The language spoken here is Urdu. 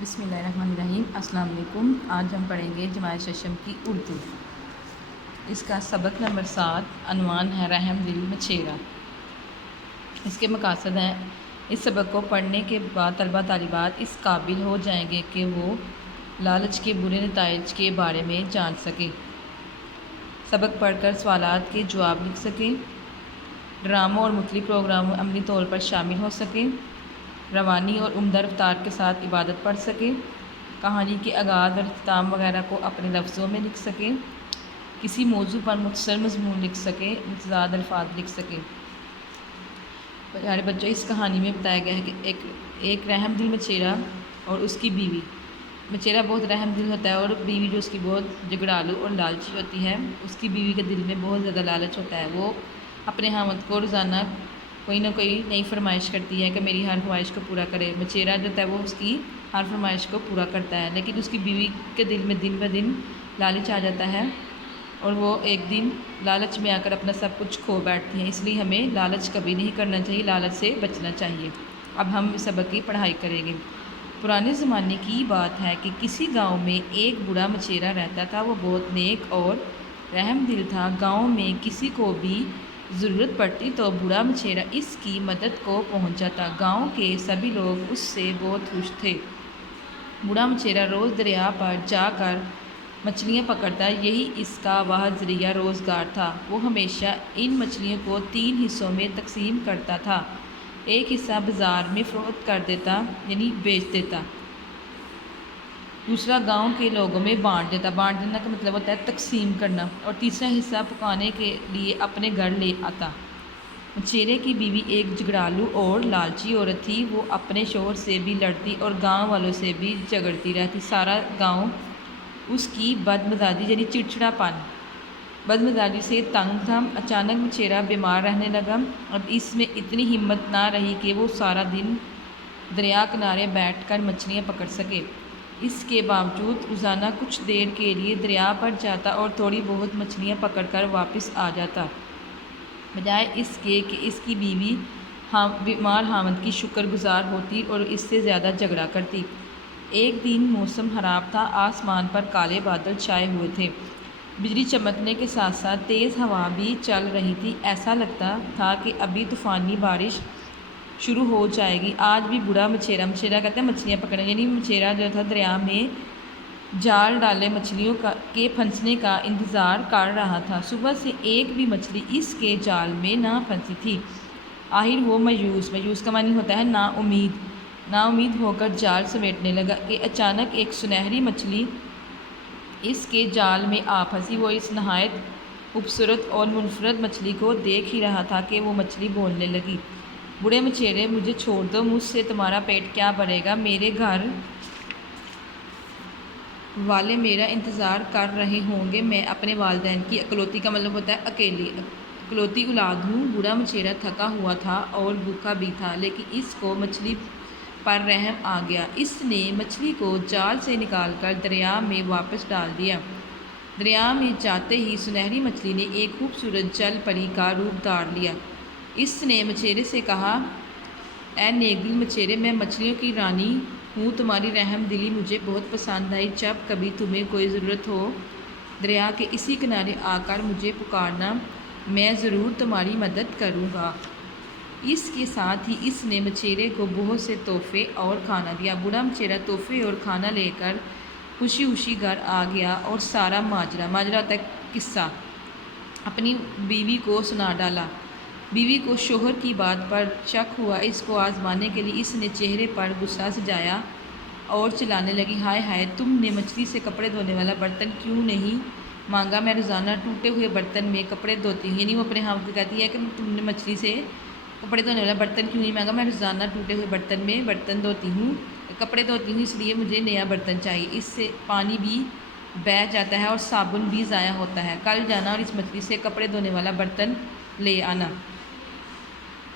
بسم اللہ الرحمن الرحیم۔ السلام علیکم۔ آج ہم پڑھیں گے جماعت ششم کی اردو۔ اس کا سبق نمبر 7 عنوان ہے رحم دل مچھیرا۔ اس کے مقاصد ہیں، اس سبق کو پڑھنے کے بعد طلبہ طالبات اس قابل ہو جائیں گے کہ وہ لالچ کے برے نتائج کے بارے میں جان سکیں، سبق پڑھ کر سوالات کے جواب لکھ سکیں، ڈراموں اور مختلف پروگراموں میں عملی طور پر شامل ہو سکیں، روانی اور عمدہ رفتار کے ساتھ عبادت پڑھ سکیں، کہانی کے آغاز اور اختتام وغیرہ کو اپنے لفظوں میں لکھ سکیں، کسی موضوع پر مختصر مضمون لکھ سکیں، متضاد الفاظ لکھ سکیں۔ پیارے بچوں، اس کہانی میں بتایا گیا ہے کہ ایک رحم دل مچھیرا اور اس کی بیوی۔ مچھیرا بہت رحم دل ہوتا ہے اور بیوی جو اس کی بہت جھگڑالو اور لالچی ہوتی ہے۔ اس کی بیوی کے دل میں بہت زیادہ لالچ ہوتا ہے۔ وہ اپنے خاوند کو روزانہ کوئی نہ کوئی نئی فرمائش کرتی ہے کہ میری ہر خواہش کو پورا کرے۔ مچھیرا جو ہے وہ اس کی ہر فرمائش کو پورا کرتا ہے، لیکن اس کی بیوی کے دل میں دن بہ دن لالچ آ جاتا ہے اور وہ ایک دن لالچ میں آ کر اپنا سب کچھ کھو بیٹھتی ہیں۔ اس لیے ہمیں لالچ کبھی نہیں کرنا چاہیے، لالچ سے بچنا چاہیے۔ اب ہم اس سبق کی پڑھائی کریں گے۔ پرانے زمانے کی بات ہے کہ کسی گاؤں میں ایک بوڑھا مچھیرا رہتا تھا۔ وہ بہت نیک اور رحم دل تھا۔ گاؤں میں کسی کو بھی ضرورت پڑتی تو بوڑھا مچھیرا اس کی مدد کو پہنچ جاتا۔ گاؤں کے سبھی لوگ اس سے بہت خوش تھے۔ بوڑھا مچھیرا روز دریا پر جا کر مچھلیاں پکڑتا، یہی اس کا واحد ذریعہ روزگار تھا۔ وہ ہمیشہ ان مچھلیوں کو 3 حصوں میں تقسیم کرتا تھا۔ ایک حصہ بازار میں فروخت کر دیتا، یعنی بیچ دیتا۔ دوسرا گاؤں کے لوگوں میں بانٹ دیتا۔ بانٹ دینا کا مطلب ہوتا ہے تقسیم کرنا۔ اور تیسرا حصہ پکانے کے لیے اپنے گھر لے آتا۔ مچھیرے کی بیوی ایک جھگڑالو اور لالچی عورت تھی۔ وہ اپنے شوہر سے بھی لڑتی اور گاؤں والوں سے بھی جھگڑتی رہتی۔ سارا گاؤں اس کی بدمزاجی یعنی چڑچڑا پن، بدمزاجی سے تنگ تھا۔ اچانک مچھیرا بیمار رہنے لگا۔ اب اس میں اتنی ہمت نہ رہی کہ وہ سارا دن دریا کنارے بیٹھ کر مچھلیاں پکڑ سکے۔ اس کے باوجود روزانہ کچھ دیر کے لیے دریا پر جاتا اور تھوڑی بہت مچھلیاں پکڑ کر واپس آ جاتا، بجائے اس کے کہ اس کی بیوی بیمار خاوند کی شکر گزار ہوتی اور اس سے زیادہ جھگڑا کرتی۔ ایک دن موسم خراب تھا۔ آسمان پر کالے بادل چھائے ہوئے تھے۔ بجلی چمکنے کے ساتھ ساتھ تیز ہوا بھی چل رہی تھی۔ ایسا لگتا تھا کہ ابھی طوفانی بارش شروع ہو جائے گی۔ آج بھی بوڑھا مچھیرا کہتے ہیں مچھلیاں پکڑنا، یعنی مچھیرا جو تھا دریا میں جال ڈالے مچھلیوں کے پھنسنے کا انتظار کر رہا تھا۔ صبح سے ایک بھی مچھلی اس کے جال میں نہ پھنسی تھی۔ آخر وہ مایوس کا معنی ہوتا ہے نا امید ہو کر جال سمیٹنے لگا کہ اچانک ایک سنہری مچھلی اس کے جال میں آ پھنسی۔ وہ اس نہایت خوبصورت اور منفرد مچھلی کو دیکھ ہی رہا تھا کہ وہ مچھلی بولنے لگی۔ بوڑھے مچھیرے، مجھے چھوڑ دو، مجھ سے تمہارا پیٹ کیا بھرے گا؟ میرے گھر والے میرا انتظار کر رہے ہوں گے۔ میں اپنے والدین کی اکلوتی کا مطلب ہوتا ہے اکلوتی اولاد ہوں۔ بوڑھا مچھیرا تھکا ہوا تھا اور بھوکا بھی تھا، لیکن اس کو مچھلی پر رحم آ گیا۔ اس نے مچھلی کو جال سے نکال کر دریا میں واپس ڈال دیا۔ دریا میں جاتے ہی سنہری مچھلی نے ایک خوبصورت جل پری کا روپ دھار لیا۔ اس نے مچھیرے سے کہا، اے نیک دل مچھیرے، میں مچھلیوں کی رانی ہوں، تمہاری رحم دلی مجھے بہت پسند آئی۔ جب کبھی تمہیں کوئی ضرورت ہو، دریا کے اسی کنارے آ کر مجھے پکارنا، میں ضرور تمہاری مدد کروں گا۔ اس کے ساتھ ہی اس نے مچھیرے کو بہت سے تحفے اور کھانا دیا۔ بوڑھا مچھیرا تحفے اور کھانا لے کر خوشی گھر آ گیا اور سارا ماجرا ہوتا ہے قصہ، اپنی بیوی کو سنا ڈالا۔ بیوی کو شوہر کی بات پر شک ہوا۔ اس کو آزمانے کے لیے اس نے چہرے پر غصہ سجایا اور چلانے لگی، ہائے ہائے، تم نے مچھلی سے کپڑے دھونے والا برتن کیوں نہیں مانگا؟ میں روزانہ ٹوٹے ہوئے برتن میں کپڑے دھوتی ہوں۔ یعنی وہ اپنے خاوند کو کہتی ہے کہ تم نے مچھلی سے کپڑے دھونے والا برتن کیوں نہیں مانگا؟ میں روزانہ ٹوٹے ہوئے برتن میں کپڑے دھوتی ہوں، اس لیے مجھے نیا برتن چاہیے۔ اس سے پانی بھی بہہ جاتا ہے اور صابن بھی ضائع ہوتا ہے۔ کل جانا اور اس مچھلی سے کپڑے دھونے والا برتن لے آنا۔